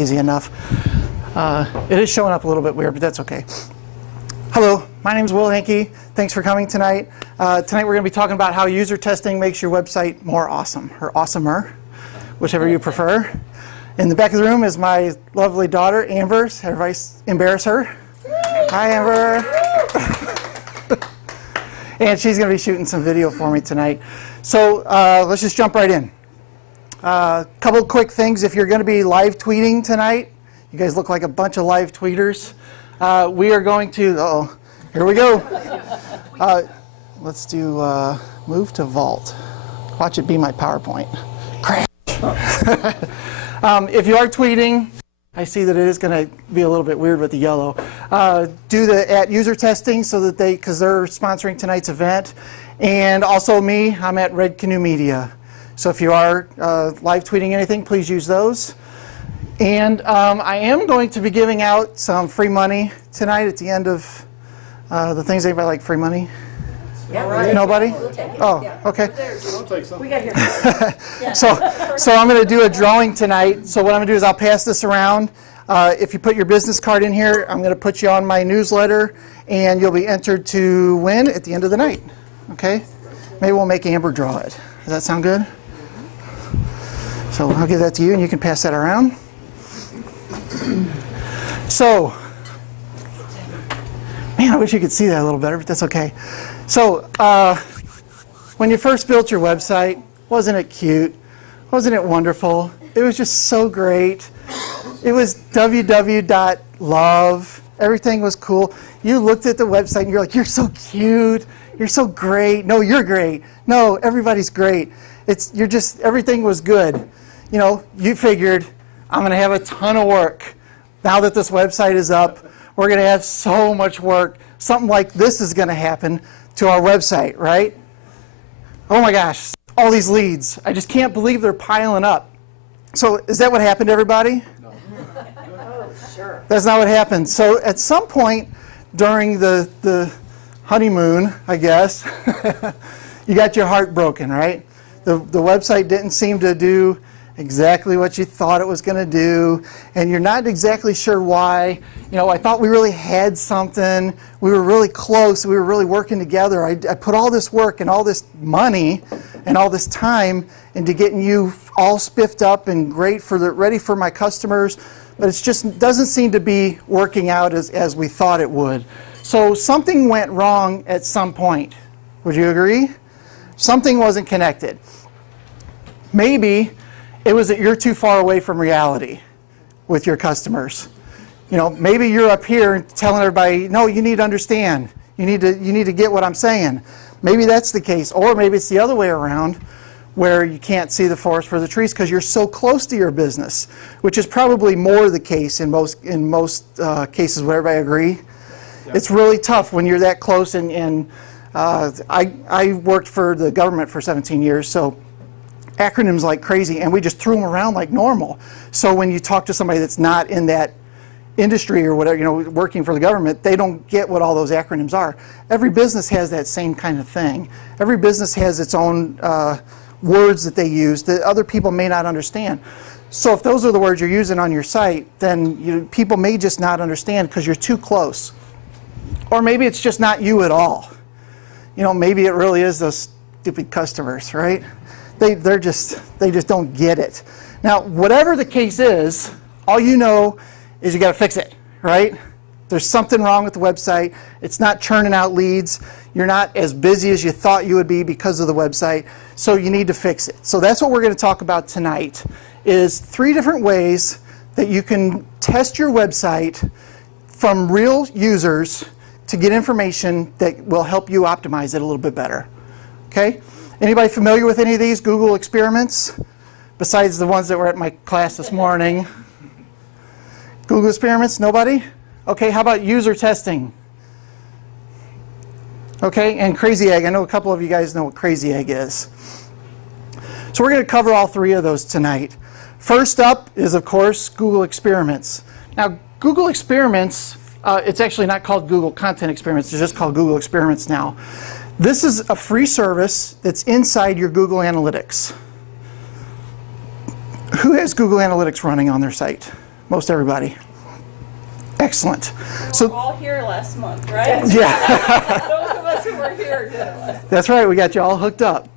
easy enough. It is showing up a little bit weird, but that's okay. Hello, my name is Will Henke. Thanks for coming tonight. Tonight we're going to be talking about how user testing makes your website more awesome, or awesomer, whichever you prefer. In the back of the room is my lovely daughter, Amber. Everybody embarrass her. Hi, Amber. And she's going to be shooting some video for me tonight. So let's just jump right in. Couple quick things. If you're going to be live tweeting tonight, you guys look like a bunch of live tweeters. We are going to, here we go. Let's do move to Vault. Watch it be my PowerPoint. Crash. If you are tweeting, I see that it is going to be a little bit weird with the yellow. Do the @user testing so that because they're sponsoring tonight's event. And also me, I'm at Red Canoe Media. So if you are live tweeting anything, please use those. And I am going to be giving out some free money tonight at the end of the things. Anybody like free money? Yeah, right. Nobody? We'll take it. Oh, Yeah. okay. I'll take some. We got here. So I'm going to do a drawing tonight. So what I'm going to do is I'll pass this around. If you put your business card in here, I'm going to put you on my newsletter, and you'll be entered to win at the end of the night. Okay? Maybe we'll make Amber draw it. Does that sound good? So I'll give that to you, and you can pass that around. So, man, I wish you could see that a little better, but that's okay. So, when you first built your website, wasn't it cute? Wasn't it wonderful? It was just so great. It was www.love. Everything was cool. You looked at the website and you're like, you're so cute. You're so great. No, you're great. No, everybody's great. Everything was good. You know, you figured, I'm going to have a ton of work. Now that this website is up, we're going to have so much work. Something like this is going to happen to our website, right? Oh my gosh, all these leads. I just can't believe they're piling up. So is that what happened to everybody? Oh, sure. That's not what happened. So at some point during the honeymoon, I guess, you got your heart broken, right? The website didn't seem to do exactly what you thought it was going to do, and you're not exactly sure why. You know, I thought we really had something. We were really close. We were really working together. I put all this work and all this money and all this time into getting you all spiffed up and great ready for my customers, but it just doesn't seem to be working out as we thought it would. So something went wrong at some point. Would you agree? Something wasn't connected. Maybe it was that you're too far away from reality with your customers. You know, maybe you're up here telling everybody, no, you need to understand. You need to get what I'm saying. Maybe that's the case. Or maybe it's the other way around, where you can't see the forest for the trees because you're so close to your business, which is probably more the case in most cases. Would everybody agree? Yeah. It's really tough when you're that close. And I worked for the government for 17 years, so acronyms like crazy, and we just threw them around like normal. So when you talk to somebody that's not in that industry or whatever, you know, working for the government, they don't get what all those acronyms are. Every business has that same kind of thing. Every business has its own words that they use that other people may not understand. So if those are the words you're using on your site, then people may just not understand because you're too close. Or maybe it's just not you at all. You know, maybe it really is those stupid customers, right? They just don't get it. Now, whatever the case is, all you know is you got to fix it, right? There's something wrong with the website. It's not churning out leads. You're not as busy as you thought you would be because of the website, so you need to fix it. So that's what we're going to talk about tonight, is 3 different ways that you can test your website from real users to get information that will help you optimize it a little bit better. Okay? Anybody familiar with any of these Google experiments? Besides the ones that were at my class this morning. Google experiments? Nobody? Okay, how about user testing? Okay, and Crazy Egg. I know a couple of you guys know what Crazy Egg is. So we're going to cover all 3 of those tonight. First up is, of course, Google Experiments. Now, Google Experiments, it's actually not called Google Content Experiments. It's just called Google Experiments now. This is a free service that's inside your Google Analytics. Who has Google Analytics running on their site? most everybody. Excellent. We were all here last month, right? Yeah. Those of us who were here did it last month. That's right, we got you all hooked up.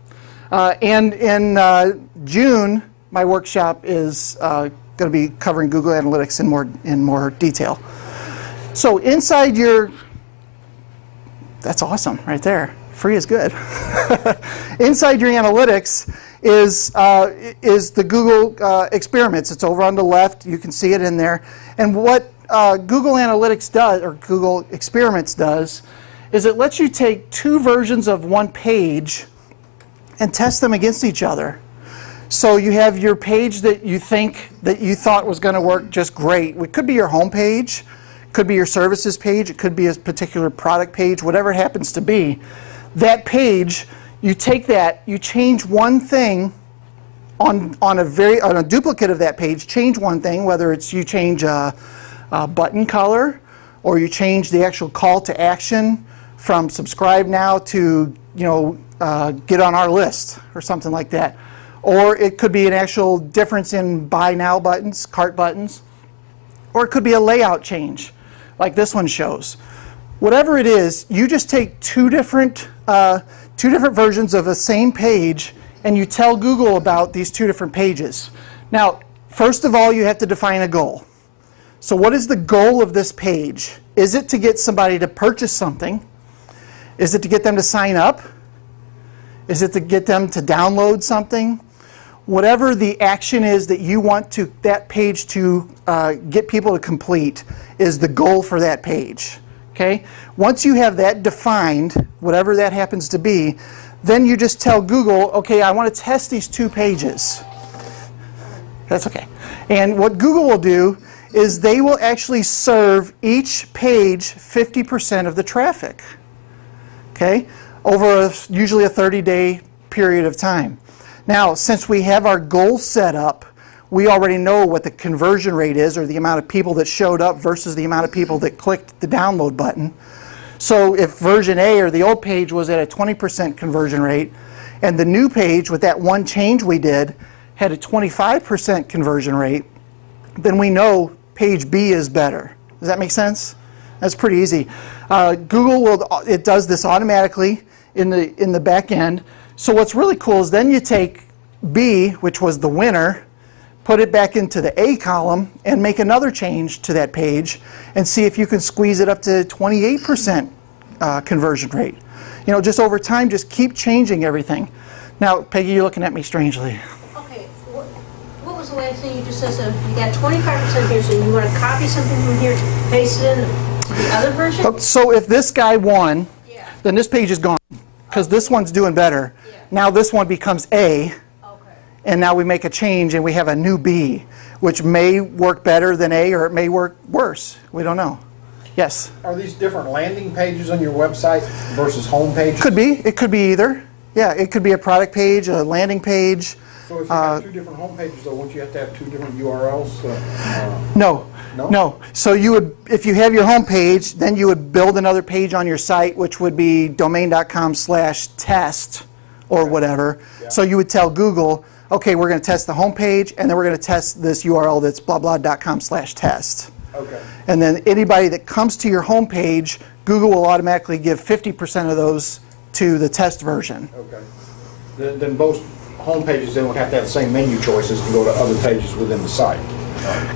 And in June, my workshop is going to be covering Google Analytics in more detail. So inside your, that's awesome right there. Free is good. Inside your analytics is the Google experiments. It's over on the left. You can see it in there. And what Google Analytics does, or Google Experiments does, is it lets you take two versions of one page and test them against each other. So you have your page that you thought was going to work just great. It could be your home page, could be your services page, it could be a particular product page, whatever it happens to be. That page, you take that, you change one thing on a duplicate of that page, change one thing, whether it's you change a button color, or you change the actual call to action from subscribe now to get on our list or something like that. Or it could be an actual difference in buy now buttons, cart buttons, or it could be a layout change like this one shows. Whatever it is, you just take two different versions of the same page and you tell Google about these two different pages. Now, first of all, you have to define a goal. So what is the goal of this page? Is it to get somebody to purchase something? Is it to get them to sign up? Is it to get them to download something? Whatever the action is that you want that page to get people to complete is the goal for that page. Okay? Once you have that defined, whatever that happens to be, then you just tell Google, okay, I want to test these two pages. That's okay. And what Google will do is they will actually serve each page 50% of the traffic. Okay? Over usually a 30-day period of time. Now, since we have our goals set up, we already know what the conversion rate is, or the amount of people that showed up versus the amount of people that clicked the download button. So if version A, or the old page, was at a 20% conversion rate, and the new page with that one change we did had a 25% conversion rate, then we know page B is better. Does that make sense? That's pretty easy. Google it does this automatically in the back end. So what's really cool is then you take B, which was the winner, put it back into the A column, and make another change to that page, and see if you can squeeze it up to 28% conversion rate. Just over time, just keep changing everything. Now, Peggy, you're looking at me strangely. Okay, what was the last thing you just said? So you got 25% here, so you want to copy something from here, paste it in to the other version? So if this guy won, then this page is gone, because this one's doing better. Yeah. Now this one becomes A. Okay. And now we make a change and we have a new B, which may work better than A, or it may work worse. We don't know. Yes? Are these different landing pages on your website versus home pages? Could be. It could be either. Yeah, it could be a product page, a landing page. So if you have two different home pages, though, wouldn't you have to have two different URLs? No. No? No. So you would, if you have your home page, then you would build another page on your site, which would be domain.com/test or whatever. Yeah. So you would tell Google, okay, we're going to test the home page, and then we're going to test this URL that's blah blah.com/test. Okay. And then anybody that comes to your home page, Google will automatically give 50% of those to the test version. Okay. Then both home pages then would have to have the same menu choices to go to other pages within the site.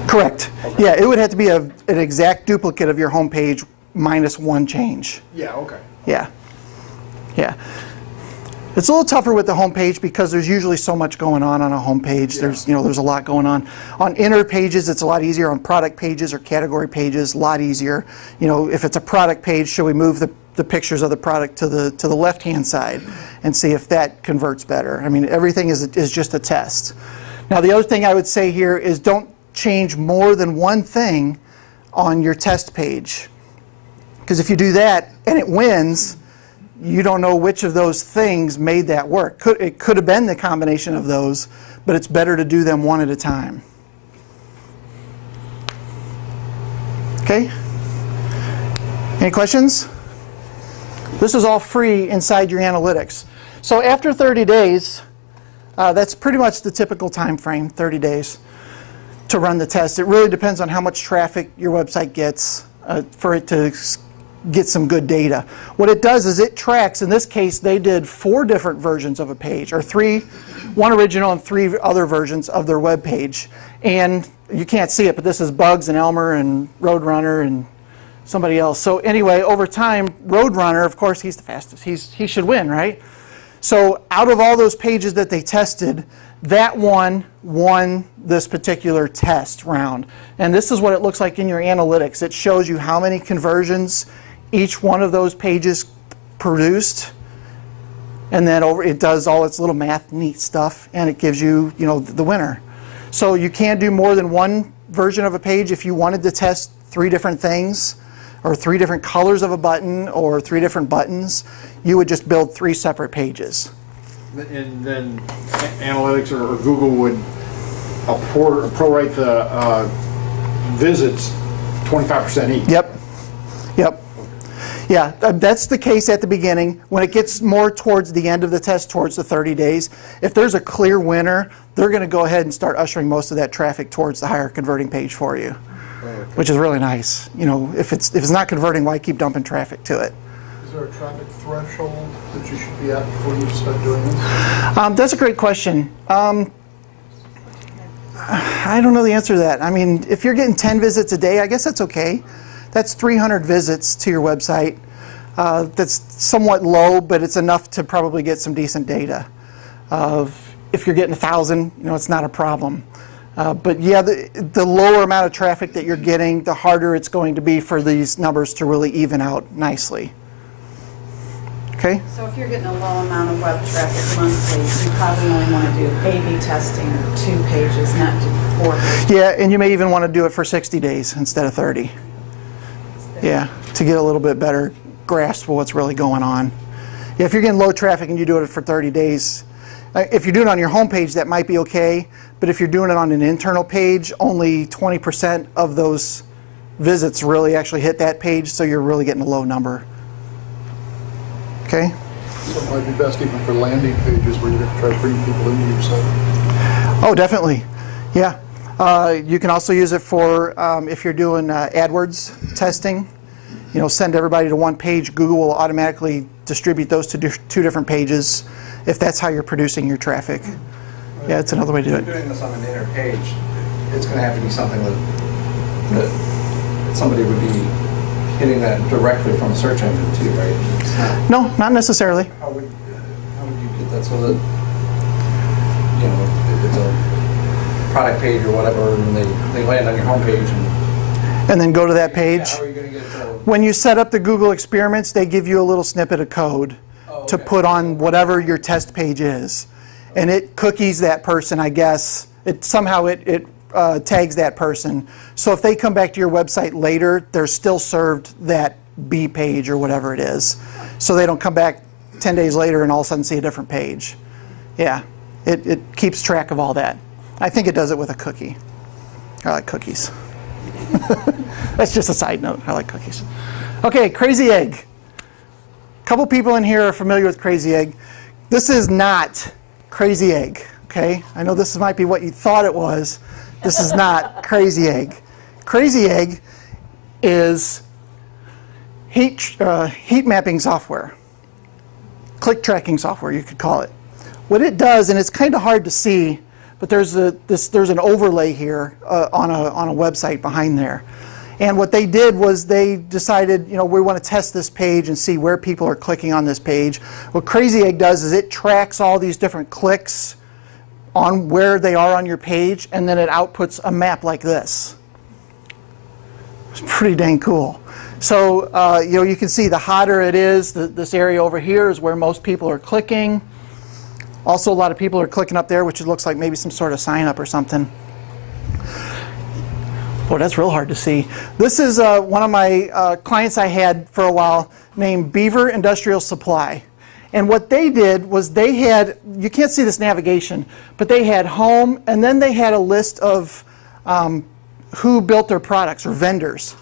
Correct. Okay. Yeah, it would have to be an exact duplicate of your home page minus one change. Yeah, okay. Yeah. Yeah. It's a little tougher with the home page because there's usually so much going on a home page. Yeah. There's a lot going on. On inner pages, it's a lot easier. On product pages or category pages, a lot easier. If it's a product page, should we move the pictures of the product to the left-hand side and see if that converts better? I mean, everything is just a test. Now, the other thing I would say here is don't change more than one thing on your test page. Because if you do that and it wins, you don't know which of those things made that work. It could have been the combination of those, but it's better to do them one at a time. Okay? Any questions? This is all free inside your analytics. So after 30 days, that's pretty much the typical time frame, 30 days. to run the test. It really depends on how much traffic your website gets for it to get some good data. What it does is it tracks, in this case they did 4 different versions of a page, or 3, 1 original and 3 other versions of their web page. And you can't see it, but this is Bugs and Elmer and Roadrunner and somebody else. So anyway, over time, Roadrunner, of course, he's the fastest. He should win, right? So out of all those pages that they tested, that one won this particular test round. And this is what it looks like in your analytics. It shows you how many conversions each one of those pages produced. And then it does all its little math neat stuff, and it gives you, the winner. So you can do more than one version of a page. If you wanted to test 3 different things, or 3 different colors of a button, or 3 different buttons, you would just build 3 separate pages. And then analytics or Google would prorate the visits 25% each. Yep. Yeah, that's the case at the beginning. When it gets more towards the end of the test, towards the 30 days, if there's a clear winner, they're going to go ahead and start ushering most of that traffic towards the higher converting page for you, which is really nice. If it's not converting, why keep dumping traffic to it? Is there a traffic threshold that you should be at before you start doing this? That's a great question. I don't know the answer to that. I mean, if you're getting 10 visits a day, I guess that's okay. That's 300 visits to your website. That's somewhat low, but it's enough to probably get some decent data. If you're getting 1,000, it's not a problem. But yeah, the lower amount of traffic that you're getting, the harder it's going to be for these numbers to really even out nicely. Okay? So if you're getting a low amount of web traffic monthly, you probably only want to do A/B testing or 2 pages, not do 4 pages. Yeah, and you may even want to do it for 60 days instead of 30. Yeah, to get a little bit better grasp of what's really going on. Yeah, if you're getting low traffic and you do it for 30 days, if you do it on your home page, that might be okay. But if you're doing it on an internal page, only 20% of those visits really actually hit that page, so you're really getting a low number. Okay? So it might be best even for landing pages where you're going to try to bring people into your site. Oh, definitely. Yeah. You can also use it for if you're doing AdWords testing. Send everybody to one page. Google will automatically distribute those to 2 different pages if that's how you're producing your traffic. Yeah, it's another way to do it. If you're doing this on an inner page, it's going to have to be something that somebody would be hitting that directly from a search engine too, right? No, not necessarily. How would you get that so that, if it's a product page or whatever, and they land on your home page and then go to that page? Yeah, how are you going to get When you set up the Google experiments, they give you a little snippet of code to put on whatever your test page is. And it cookies that person, I guess. It tags that person. So if they come back to your website later, they're still served that B page or whatever it is. So they don't come back 10 days later and all of a sudden see a different page. Yeah, it keeps track of all that. I think it does it with a cookie. I like cookies. That's just a side note. I like cookies. Okay, Crazy Egg. A couple people in here are familiar with Crazy Egg. This is not Crazy Egg, okay? I know this might be what you thought it was. This is not Crazy Egg. Crazy Egg is heat mapping software, click tracking software, you could call it. What it does, and it's kind of hard to see, but there's an overlay here on a website behind there. And what they did was they decided, we want to test this page and see where people are clicking on this page. What Crazy Egg does is it tracks all these different clicks on where they are on your page, and then it outputs a map like this. It's pretty dang cool. So you can see the hotter it is, this area over here is where most people are clicking. Also, a lot of people are clicking up there, which looks like maybe some sort of sign up or something. Boy, that's real hard to see. This is one of my clients I had for a while named Beaver Industrial Supply. And what they did was they had, you can't see this navigation, but they had home, and then they had a list of who built their products, or vendors.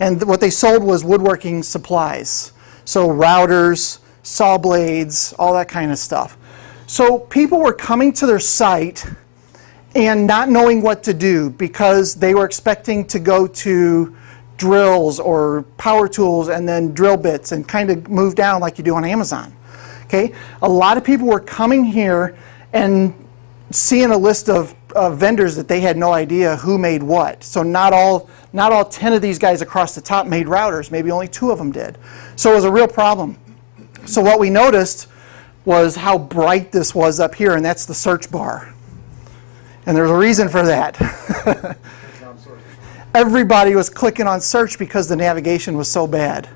And what they sold was woodworking supplies. So routers, saw blades, all that kind of stuff. So people were coming to their site and not knowing what to do because they were expecting to go to drills or power tools and then drill bits and kind of move down like you do on Amazon. Okay, a lot of people were coming here and seeing a list of vendors that they had no idea who made what. So not all 10 of these guys across the top made routers. Maybe only 2 of them did. So it was a real problem. So what we noticed was how bright this was up here, and that's the search bar. And there's a reason for that. Everybody was clicking on search because the navigation was so bad.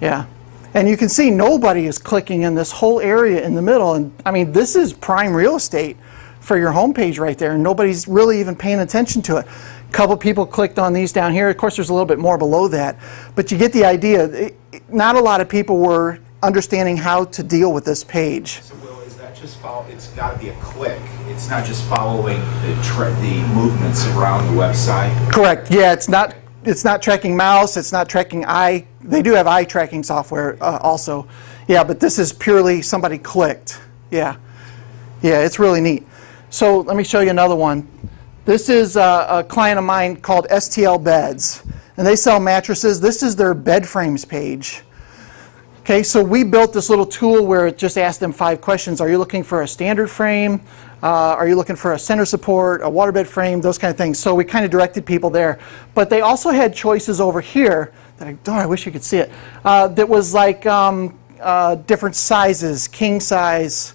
Yeah. And you can see nobody is clicking in this whole area in the middle. And I mean, this is prime real estate for your homepage right there. And nobody's really even paying attention to it. A couple people clicked on these down here. Of course, there's a little bit more below that. But you get the idea. Not a lot of people were understanding how to deal with this page. So Will, is that just follow? It's got to be a click. It's not just following the movements around the website. Correct. Yeah, it's not tracking mouse. It's not tracking eye. They do have eye tracking software also. Yeah, but this is purely somebody clicked. Yeah. Yeah, it's really neat. So let me show you another one. This is a client of mine called STL Beds, and they sell mattresses. This is their bed frames page. Okay, so we built this little tool where it just asked them 5 questions. Are you looking for a standard frame? Are you looking for a center support, a waterbed frame, those kind of things. So we kind of directed people there. But they also had choices over here that I wish you could see it. That was like different sizes, king size,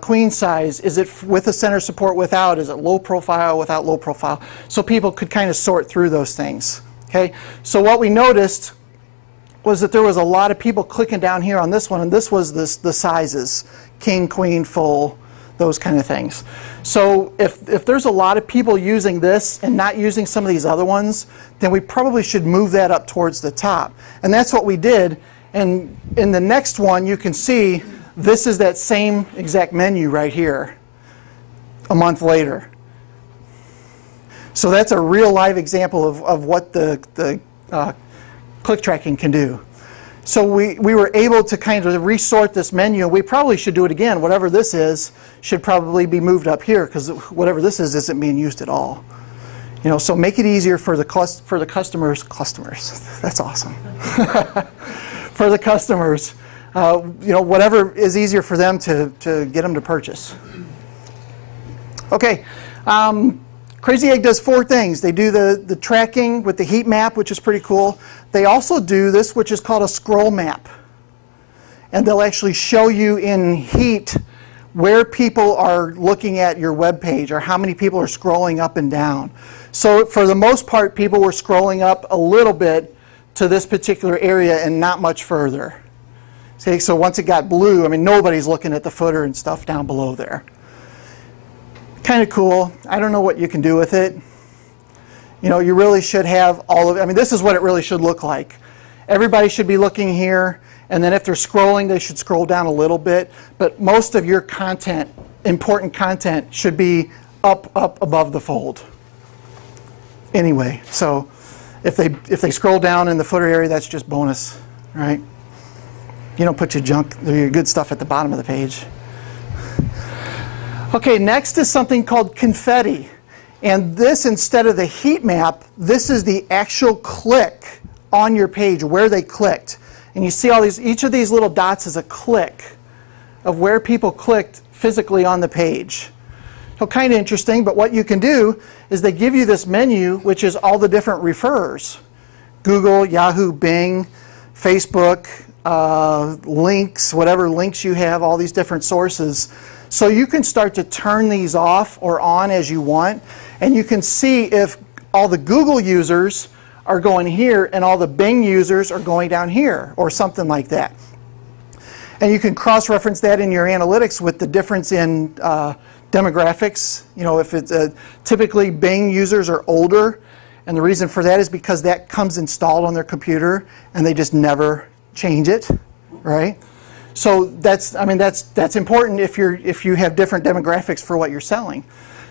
queen size. Is it with a center support, without? Is it low profile, without low profile? So people could kind of sort through those things. Okay, so what we noticed was that there was a lot of people clicking down here on this one, and this was the sizes, king, queen, full, those kind of things. So if there's a lot of people using this and not using some of these other ones, then we probably should move that up towards the top. And that's what we did. And in the next one, you can see this is that same exact menu right here a month later. So that's a real live example of what the click tracking can do. So we were able to kind of resort this menu. We probably should do it again. Whatever this is should probably be moved up here because whatever this is isn't being used at all. You know, so make it easier for the customers. That's awesome. For the customers, you know, whatever is easier for them to get them to purchase. Okay. Crazy Egg does 4 things. They do the tracking with the heat map, which is pretty cool. They also do this, which is called a scroll map. And they'll actually show you in heat where people are looking at your web page or how many people are scrolling up and down. So for the most part, people were scrolling up a little bit to this particular area and not much further. See, so once it got blue, I mean, nobody's looking at the footer and stuff down below there. Kind of cool. I don't know what you can do with it. You know, you really should have all of it. I mean, this is what it really should look like. Everybody should be looking here, and then if they're scrolling, they should scroll down a little bit. But most of your content, important content, should be up above the fold. Anyway, so if they scroll down in the footer area, that's just bonus, right? You don't put your junk, your good stuff at the bottom of the page. Okay, next is something called confetti. And this, instead of the heat map, this is the actual click on your page, where they clicked. And you see all these, each of these little dots is a click of where people clicked physically on the page. So kind of interesting, but what you can do is they give you this menu, which is all the different referrers. Google, Yahoo, Bing, Facebook, links, whatever links you have, all these different sources. So you can start to turn these off or on as you want, and you can see if all the Google users are going here and all the Bing users are going down here, or something like that. And you can cross-reference that in your analytics with the difference in demographics. You know, if it's typically Bing users are older, and the reason for that is because that comes installed on their computer and they just never change it, right? So that's important if you have different demographics for what you're selling.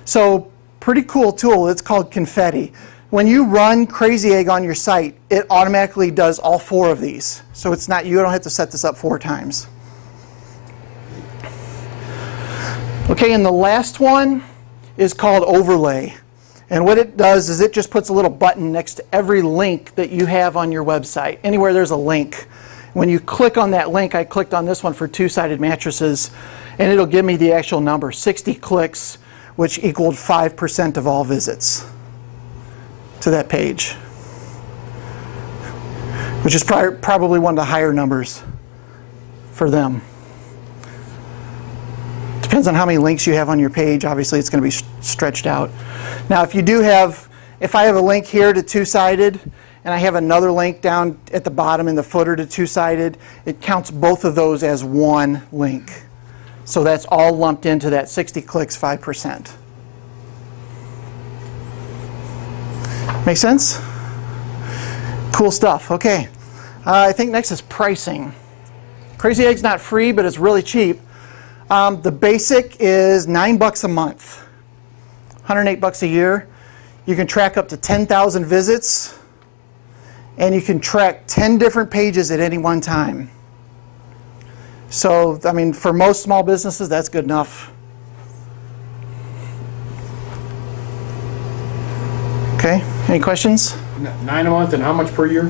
So pretty cool tool. It's called Confetti. When you run Crazy Egg on your site, it automatically does all 4 of these. So it's not, you don't have to set this up 4 times. Okay, and the last one is called Overlay. And what it does is it just puts a little button next to every link that you have on your website. Anywhere there's a link. When you click on that link, I clicked on this one for two-sided mattresses, and it'll give me the actual number, 60 clicks, which equaled 5% of all visits to that page, which is probably one of the higher numbers for them. Depends on how many links you have on your page. Obviously, it's going to be stretched out. Now, if I have a link here to two-sided, and I have another link down at the bottom in the footer to two-sided, it counts both of those as one link. So that's all lumped into that 60 clicks, 5%. Make sense? Cool stuff. Okay. I think next is pricing. Crazy Egg's not free, but it's really cheap. The basic is $9 a month, $108 a year. You can track up to 10,000 visits, and you can track 10 different pages at any one time. So, I mean, for most small businesses, that's good enough. Okay, any questions? 9 a month, and how much per year?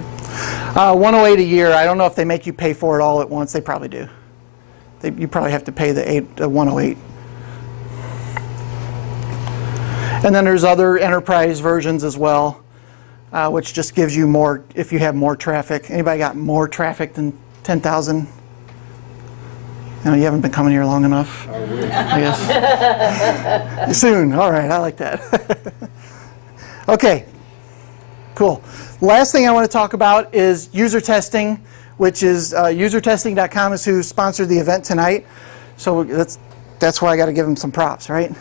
108 a year. I don't know if they make you pay for it all at once. They probably do. You probably have to pay the 108. And then there's other enterprise versions as well, which just gives you more if you have more traffic. Anybody got more traffic than 10,000? No, you haven't been coming here long enough, I guess. Soon. All right, I like that. Okay, cool. Last thing I want to talk about is user testing, which is usertesting.com is who sponsored the event tonight. So that's why I got to give them some props, right?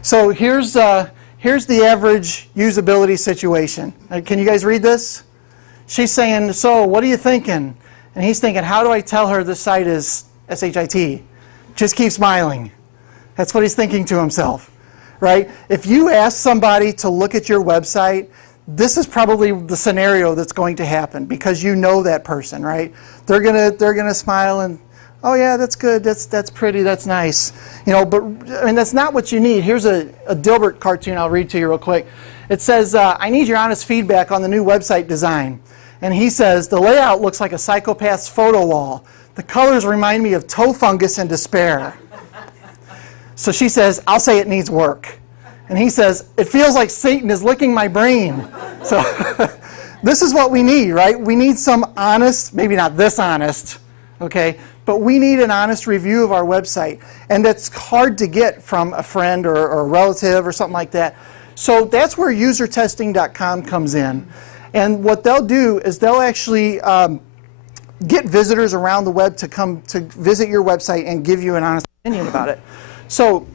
So here's the average usability situation. Can you guys read this? She's saying, so what are you thinking? And he's thinking, how do I tell her this site is SHIT? Just keep smiling. That's what he's thinking to himself, right? If you ask somebody to look at your website, this is probably the scenario that's going to happen because you know that person, right? They're gonna smile and, oh yeah, that's good, that's pretty, that's nice, you know. But I mean, that's not what you need. Here's a Dilbert cartoon I'll read to you real quick. It says, I need your honest feedback on the new website design. And he says, the layout looks like a psychopath's photo wall. The colors remind me of toe fungus and despair. So she says, I'll say it needs work. And he says, it feels like Satan is licking my brain. So this is what we need, right? We need some honest, maybe not this honest, okay, but we need an honest review of our website. And that's hard to get from a friend or a relative or something like that. So that's where usertesting.com comes in. And what they'll do is they'll actually get visitors around the web to come to visit your website and give you an honest opinion about it. So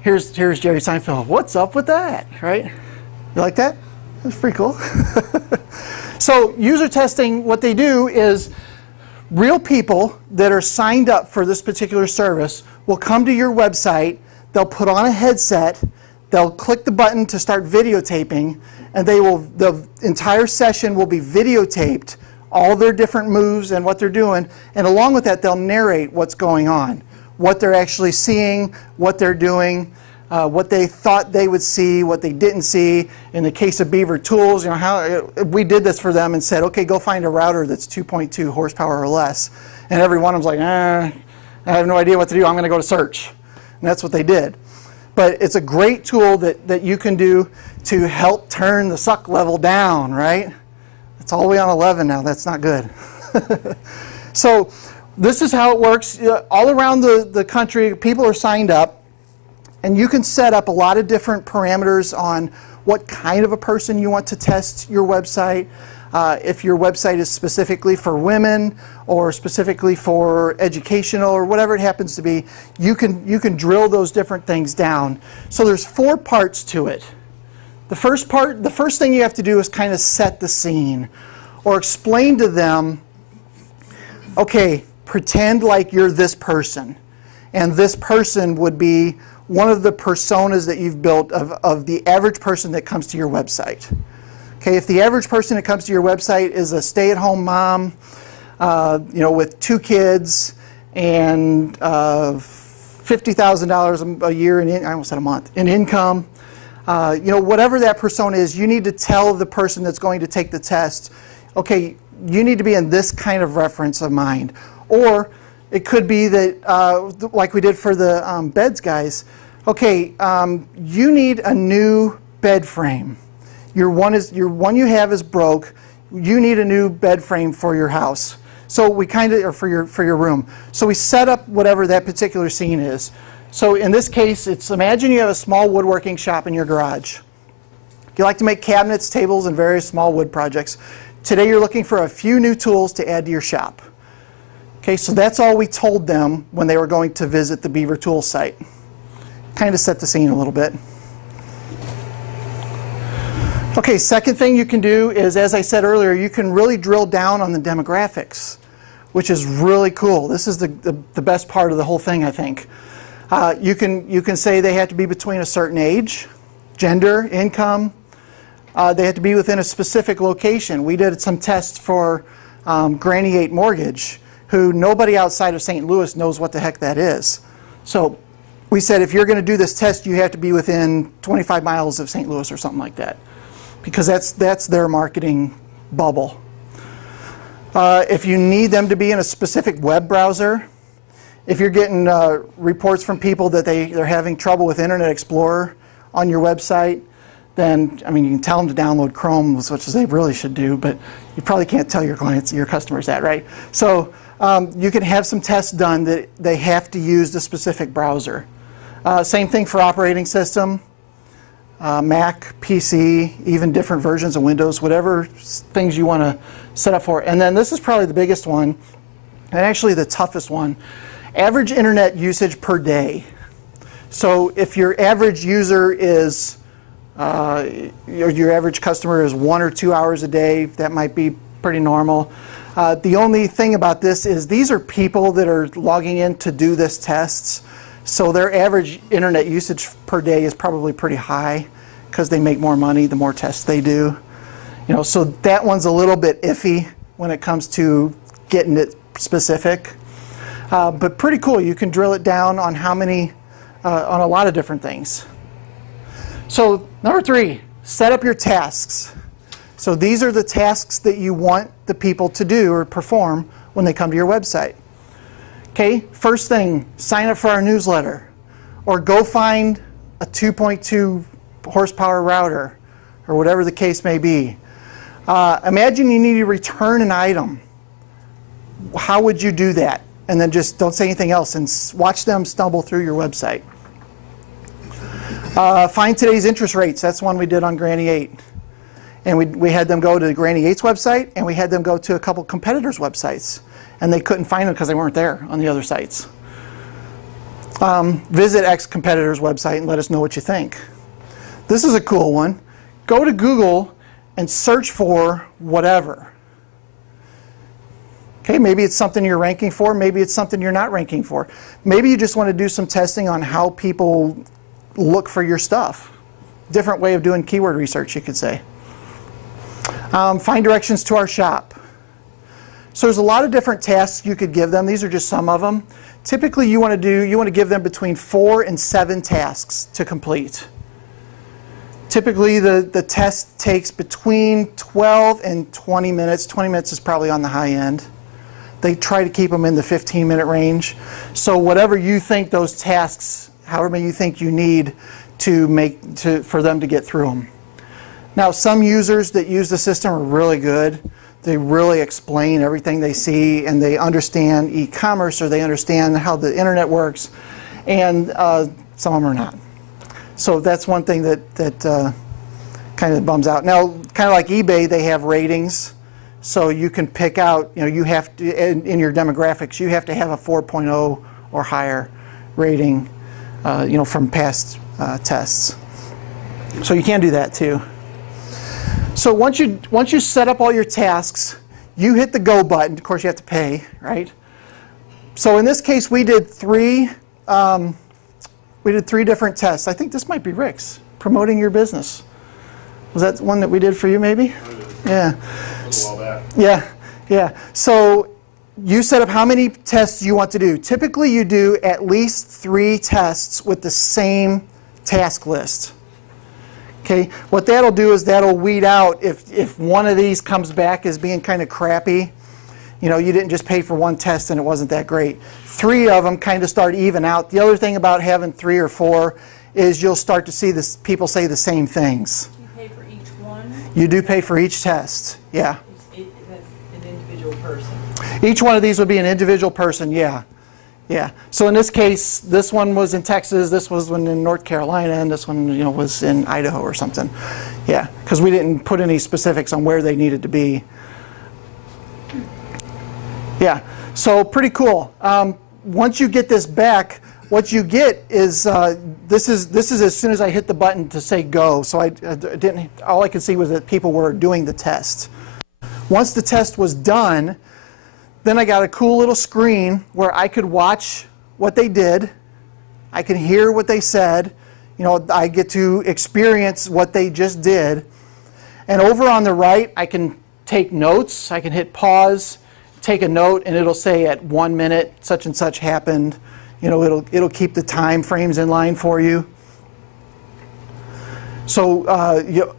here's Jerry Seinfeld. What's up with that, right? You like that? That's pretty cool. So user testing, what they do is real people that are signed up for this particular service will come to your website, they'll put on a headset, they'll click the button to start videotaping, and the entire session will be videotaped, all their different moves and what they're doing, and along with that they'll narrate what's going on, what they're actually seeing, what they're doing, what they thought they would see, what they didn't see. In the case of Beaver Tools, you know, how we did this for them and said, okay, go find a router that's 2.2 horsepower or less. And every one of them's like, I have no idea what to do. I'm going to go to search. And that's what they did. But it's a great tool that you can do to help turn the suck level down, right? It's all the way on 11 now. That's not good. So this is how it works. All around the country, people are signed up. And you can set up a lot of different parameters on what kind of a person you want to test your website. If your website is specifically for women or specifically for educational or whatever it happens to be, you can drill those different things down. So there's 4 parts to it. The first thing you have to do is kind of set the scene or explain to them, okay, pretend like you're this person. And this person would be one of the personas that you've built of the average person that comes to your website. Okay, if the average person that comes to your website is a stay-at-home mom, you know, with 2 kids and $50,000 a year I almost said a month, in income. Whatever that persona is, you need to tell the person that's going to take the test, okay, you need to be in this kind of reference of mind. Or it could be that, like we did for the beds guys, okay, you need a new bed frame. Your one you have is broke. You need a new bed frame for your house. So we or for your room. So we set up whatever that particular scene is. So in this case, imagine you have a small woodworking shop in your garage. You like to make cabinets, tables, and various small wood projects. Today you're looking for a few new tools to add to your shop. Okay, so that's all we told them when they were going to visit the Beaver Tools site. Kind of set the scene a little bit. Okay, second thing you can do is, as I said earlier, you can really drill down on the demographics, which is really cool. This is the best part of the whole thing, I think. You can say they have to be between a certain age, gender, income. They have to be within a specific location. We did some tests for Granny 8 Mortgage, who nobody outside of St. Louis knows what the heck that is. So we said, if you're going to do this test, you have to be within 25 miles of St. Louis or something like that, because that's their marketing bubble. If you need them to be in a specific web browser, if you're getting reports from people that they're having trouble with Internet Explorer on your website, then, I mean, you can tell them to download Chrome, which they really should do, but you probably can't tell your clients, your customers that, right? So you can have some tests done that they have to use the specific browser. Same thing for operating system, Mac, PC, even different versions of Windows, whatever things you want to set up for. And then this is probably the biggest one, and actually the toughest one, average internet usage per day. So if your average user is, your average customer is 1 or 2 hours a day, that might be pretty normal. The only thing about this is these are people that are logging in to do this tests. So their average internet usage per day is probably pretty high because they make more money the more tests they do. So that one's a little bit iffy when it comes to getting it specific. But pretty cool. You can drill it down on how many, on a lot of different things. So number 3, set up your tasks. So these are the tasks that you want the people to do or perform when they come to your website. Okay, first thing, sign up for our newsletter, or go find a 2.2 horsepower router, or whatever the case may be. Imagine you need to return an item. How would you do that? And then just don't say anything else and watch them stumble through your website. Find today's interest rates. That's one we did on Granny 8. And we had them go to Granny 8's website, and we had them go to a couple competitors' websites. And they couldn't find them because they weren't there on the other sites. Visit X competitor's website and let us know what you think. This is a cool one. Go to Google and search for whatever. Okay, maybe it's something you're ranking for, maybe it's something you're not ranking for. Maybe you just want to do some testing on how people look for your stuff. Different way of doing keyword research, you could say. Find directions to our shop. So there's a lot of different tasks you could give them. These are just some of them. Typically you want to give them between 4 and 7 tasks to complete. Typically the test takes between 12 and 20 minutes. 20 minutes is probably on the high end. They try to keep them in the 15-minute range. So whatever you think those tasks, however many you think you need for them to get through them. Now some users that use the system are really good. They really explain everything they see, and they understand e-commerce, or they understand how the internet works, and some of them are not. So that's one thing that kind of bums out. Now, kind of like eBay, they have ratings, so you can pick out, you have to, in your demographics, you have to have a 4.0 or higher rating, from past tests. So you can do that too. So once you set up all your tasks, you hit the go button. Of course, you have to pay, right? So in this case, we did three different tests. I think this might be Rick's, promoting your business. Was that one that we did for you, maybe? Yeah. Yeah. So you set up how many tests you want to do. Typically, you do at least 3 tests with the same task list. Okay, what that'll do is that'll weed out if one of these comes back as being kind of crappy. You know, you didn't just pay for 1 test and it wasn't that great. 3 of them kind of start even out. The other thing about having 3 or 4 is you'll start to see this, people say the same things. You pay for each one? You do pay for each test, yeah. That's an individual person. Each one of these would be an individual person, yeah. Yeah. So in this case, this one was in Texas, this was one in North Carolina, and this one, you know, was in Idaho or something. Yeah, because we didn't put any specifics on where they needed to be. Yeah, so pretty cool. Once you get this back, what you get is this is as soon as I hit the button to say go. So I didn't. All I could see was that people were doing the test. Once the test was done, then I got a cool little screen where I could watch what they did. I could hear what they said. You know, I get to experience what they just did. And over on the right, I can take notes. I can hit pause, take a note, and it'll say at 1 minute such and such happened. You know, it'll keep the time frames in line for you. So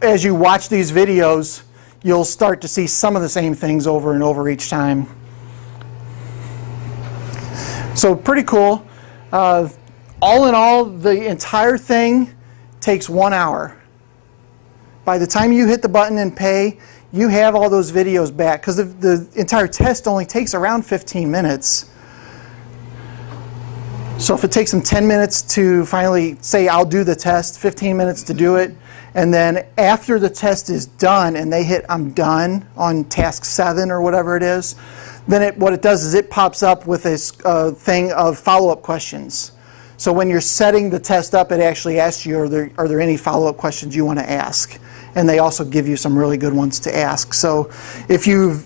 as you watch these videos, you'll start to see some of the same things over and over each time. So pretty cool. All in all, the entire thing takes 1 hour. By the time you hit the button and pay, you have all those videos back, because the entire test only takes around 15 minutes. So if it takes them 10 minutes to finally say, I'll do the test, 15 minutes to do it, and then after the test is done and they hit I'm done on task 7 or whatever it is, then what it does is it pops up with this thing of follow-up questions. So when you're setting the test up, it actually asks you, are there any follow-up questions you want to ask? And they also give you some really good ones to ask. So if you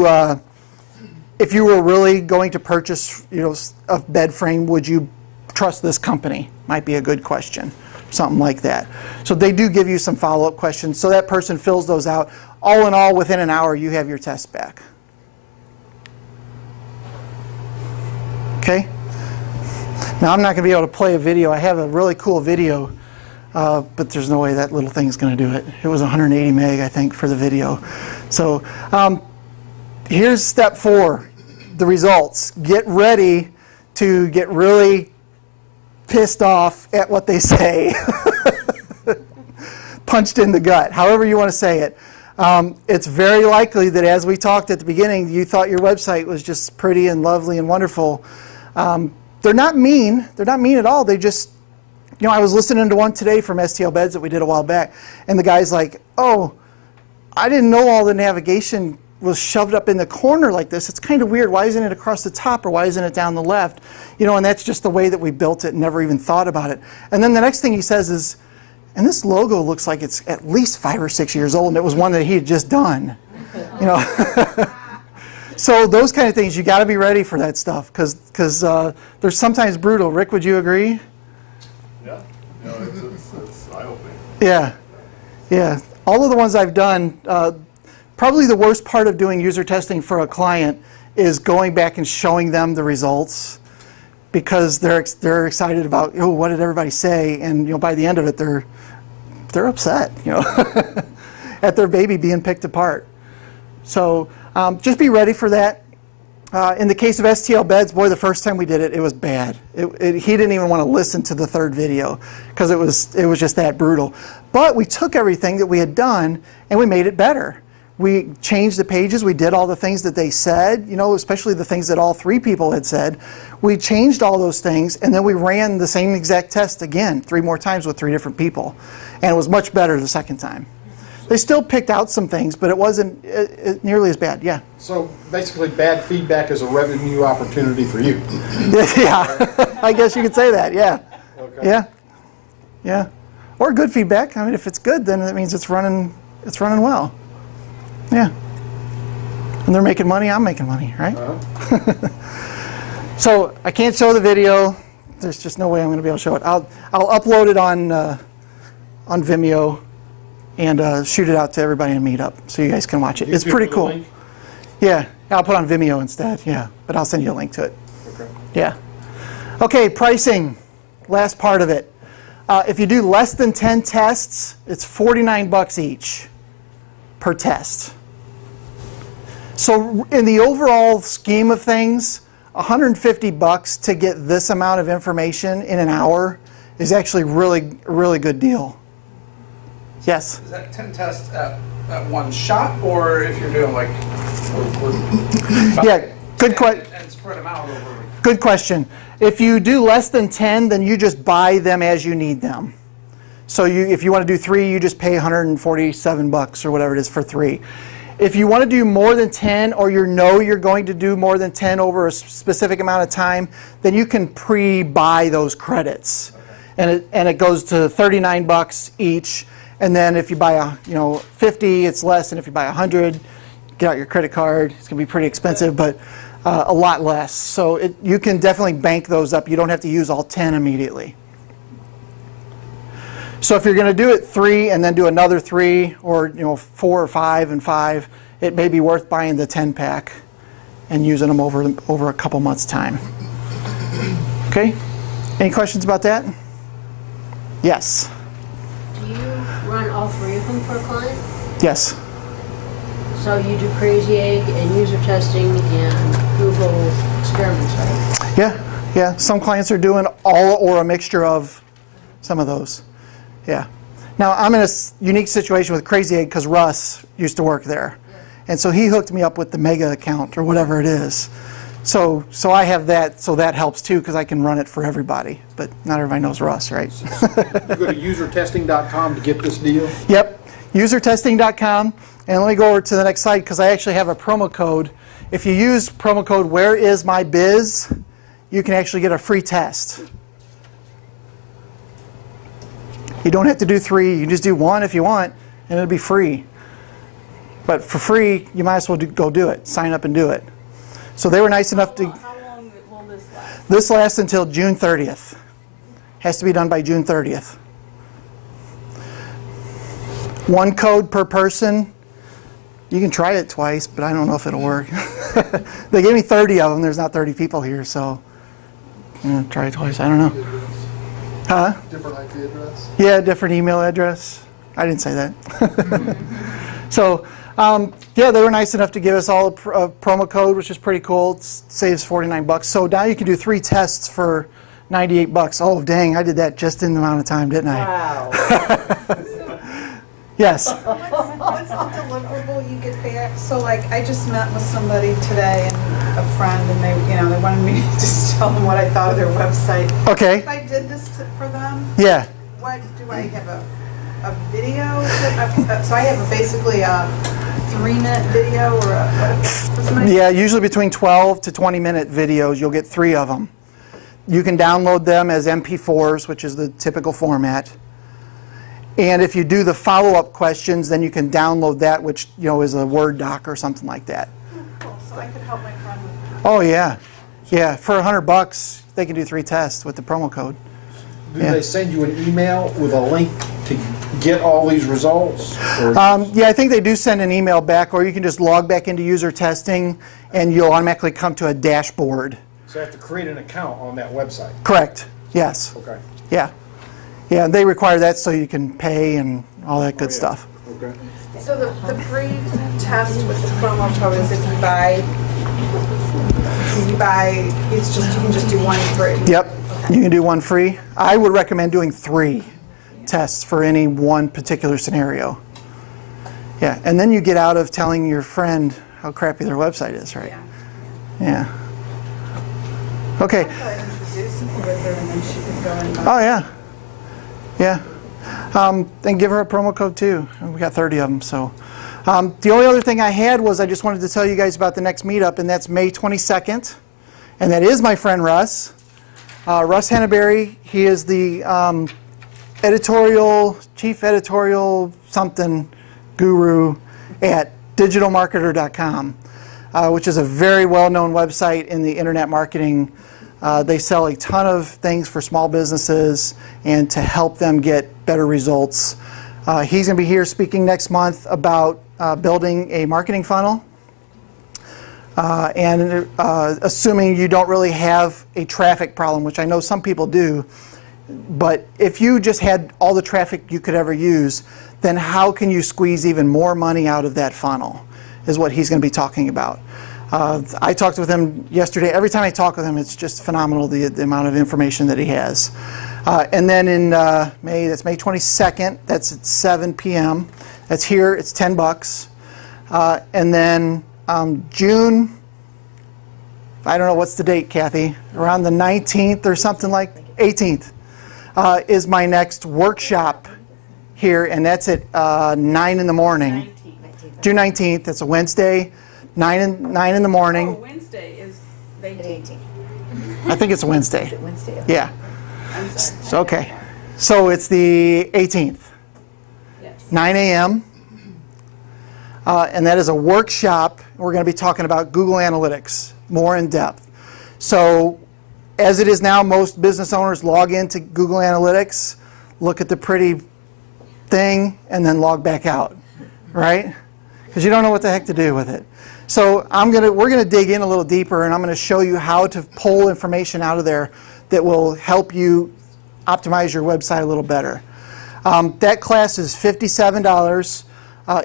were really going to purchase, you know, a bed frame, would you trust this company? Might be a good question, something like that. So they do give you some follow-up questions. So that person fills those out. All in all, within an hour, you have your test back. Okay? Now I'm not going to be able to play a video. I have a really cool video, but there's no way that little thing's going to do it. It was 180 meg, I think, for the video. So here's step 4, the results. Get ready to get really pissed off at what they say. Punched in the gut, however you want to say it. It's very likely that as we talked at the beginning, you thought your website was just pretty and lovely and wonderful. They're not mean. They're not mean at all. They just, you know, I was listening to one today from STL Beds that we did a while back, and the guy's like, oh, I didn't know all the navigation was shoved up in the corner like this. It's kind of weird. Why isn't it across the top, or why isn't it down the left? You know, and that's just the way that we built it and never even thought about it. And then the next thing he says is, and this logo looks like it's at least 5 or 6 years old, and it was one that he had just done. You know. So those kind of things, you got to be ready for that stuff, because they're sometimes brutal. Rick, would you agree? Yeah, no, it's eye-opening. Yeah, yeah. All of the ones I've done, probably the worst part of doing user testing for a client is going back and showing them the results, because they're excited about, oh, what did everybody say, and you know, by the end of it, they're upset, you know, at their baby being picked apart. So just be ready for that. In the case of STL Beds, boy, the first time we did it, it was bad. He didn't even want to listen to the 3rd video because it was just that brutal. But we took everything that we had done and we made it better. We changed the pages. We did all the things that they said, you know, especially the things that all 3 people had said. We changed all those things, and then we ran the same exact test again 3 more times with 3 different people. And it was much better the second time. They still picked out some things, but it wasn't nearly as bad. Yeah. So basically, bad feedback is a revenue opportunity for you. Yeah, I guess you could say that. Yeah. Okay. Yeah. Yeah. Or good feedback. I mean, if it's good, then that means it's running well. Yeah. And they're making money. I'm making money, right? So I can't show the video. There's just no way I'm going to be able to show it. I'll upload it on Vimeo and shoot it out to everybody in Meetup so you guys can watch it. It's pretty cool. Yeah, I'll put on Vimeo instead, yeah, but I'll send you a link to it. Okay. Yeah. Okay, pricing, last part of it. If you do less than 10 tests, it's $49 each per test. So in the overall scheme of things, $150 to get this amount of information in an hour is actually really good deal. Yes? Is that 10 tests at one shot, or if you're doing like, Yeah, good question. And spread them out over? Good question. If you do less than 10, then you just buy them as you need them. So if you want to do 3, you just pay $147 or whatever it is for 3. If you want to do more than 10, or you know you're going to do more than 10 over a specific amount of time, then you can pre-buy those credits. And it goes to $39 each. And then if you buy 50, it's less. And if you buy 100, get out your credit card. It's going to be pretty expensive, but a lot less. So you can definitely bank those up. You don't have to use all 10 immediately. So if you're going to do it 3 and then do another 3, or 4 or 5 and 5, it may be worth buying the 10-pack and using them over a couple months' time. Okay? Any questions about that? Yes. Do you run all 3 of them for a client? Yes. So you do Crazy Egg and user testing and Google experiments, right? Yeah. Some clients are doing all or a mixture of some of those. Yeah. Now, I'm in a unique situation with Crazy Egg because Russ used to work there. And so he hooked me up with the Mega account or whatever it is. So I have that, so that helps too because I can run it for everybody. But not everybody knows Russ, right? You go to usertesting.com to get this deal? Yep, usertesting.com. And let me go over to the next slide because I actually have a promo code. If you use promo code WhereIsMyBiz, you can actually get a free test. You don't have to do 3, you can just do 1 if you want, and it'll be free. But for free, you might as well go do it. Sign up and do it. So they were nice enough to... How long will this last? This lasts until June 30th. Has to be done by June 30th. 1 code per person. You can try it twice, but I don't know if it'll work. They gave me 30 of them. There's not 30 people here, so try it twice. I don't know. Huh? Different IP address? Yeah, different email address. I didn't say that. So, yeah, they were nice enough to give us all a promo code, which is pretty cool. It saves $49. So now you can do 3 tests for $98. Oh, dang, I did that just in the amount of time, didn't I? Wow. Yes. What's the deliverable you get back? So like, I just met with somebody today and a friend, and they wanted me to just tell them what I thought of their website. Okay. If I did this for them, Yeah. what do I have a video? So I have basically a 3-minute video or what's my? Yeah, usually between 12 to 20-minute videos, you'll get 3 of them. You can download them as MP4s, which is the typical format. And if you do the follow-up questions, then you can download that, which is a Word doc or something like that. Cool. So I could help my friend with that. Oh yeah, yeah. For $100, they can do 3 tests with the promo code. Do Yeah. they send you an email with a link to get all these results? Or Yeah, I think they do send an email back, or you can just log back into user testing, and you'll automatically come to a dashboard. so I have to create an account on that website? Correct. Yes. Okay. Yeah. Yeah, they require that so you can pay and all that good stuff. Okay. So the free test with the promo code is if you buy, it's just, you can just do 1 free. Yep. Okay. You can do 1 free. I would recommend doing 3 tests for any one particular scenario. Yeah, and then you get out of telling your friend how crappy their website is, right? Yeah. Okay. I thought I introduced it with her and then she could go and buy. Oh, yeah. Yeah. And give her a promo code too. We got 30 of them. So, the only other thing I had was I just wanted to tell you guys about the next meetup, and that's May 22nd. And that is my friend Russ. Russ Henneberry. He is the chief editorial something guru at digitalmarketer.com, which is a very well-known website in the internet marketing. They sell a ton of things for small businesses and to help them get better results. He's going to be here speaking next month about building a marketing funnel. assuming you don't really have a traffic problem, which I know some people do, but if you just had all the traffic you could ever use, then how can you squeeze even more money out of that funnel, is what he's going to be talking about. I talked with him yesterday. Every time I talk with him, it's just phenomenal, the amount of information that he has. And then in May, that's May 22nd, that's at 7 p.m. That's here, it's $10. And then June, I don't know, what's the date, Kathy? Around the 19th or something like, 18th, is my next workshop here, and that's at 9 in the morning. June 19th, that's a Wednesday, 9 in the morning. Oh, Wednesday is the 18th. I think it's a Wednesday. Wednesday. Yeah. I'm sorry. So, okay. So it's the 18th, Yes. 9 a.m. And that is a workshop. We're going to be talking about Google Analytics more in depth. So as it is now, most business owners log into Google Analytics, look at the pretty thing, and then log back out, right? Because you don't know what the heck to do with it. So we're going to dig in a little deeper, and I'm going to show you how to pull information out of there that will help you optimize your website a little better. That class is $57.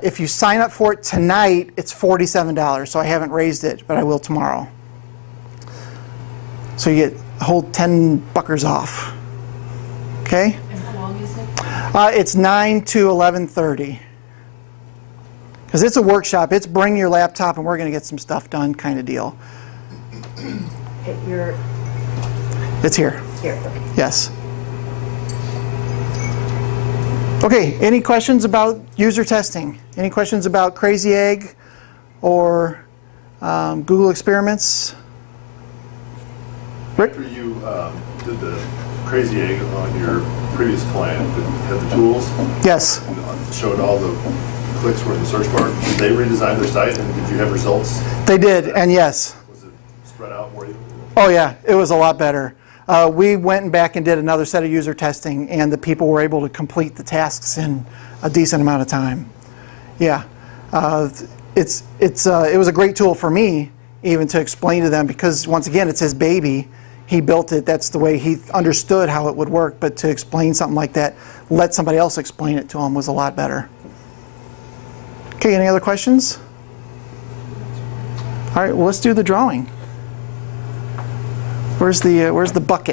If you sign up for it tonight, it's $47. So I haven't raised it, but I will tomorrow. So you get a whole 10 buckers off. Okay? And how long is it? It's 9 to 11:30. Because it's a workshop. It's bring your laptop and we're going to get some stuff done kind of deal. It's here. Here. Okay. Yes. Okay, any questions about user testing? Any questions about Crazy Egg or Google Experiments? Rick? After you did the Crazy Egg on your previous client that had the tools, Yes. and showed all the clicks were in the search bar, did they redesign their site and did you have results? They did, and yes. Was it spread out more? Oh yeah, it was a lot better. We went back and did another set of user testing, and the people were able to complete the tasks in a decent amount of time. Yeah, it was a great tool for me even to explain to them, because once again, it's his baby. He built it. That's the way he understood how it would work. But to explain something like that, let somebody else explain it to him was a lot better. Okay, any other questions? All right, well, let's do the drawing. Where's the bucket?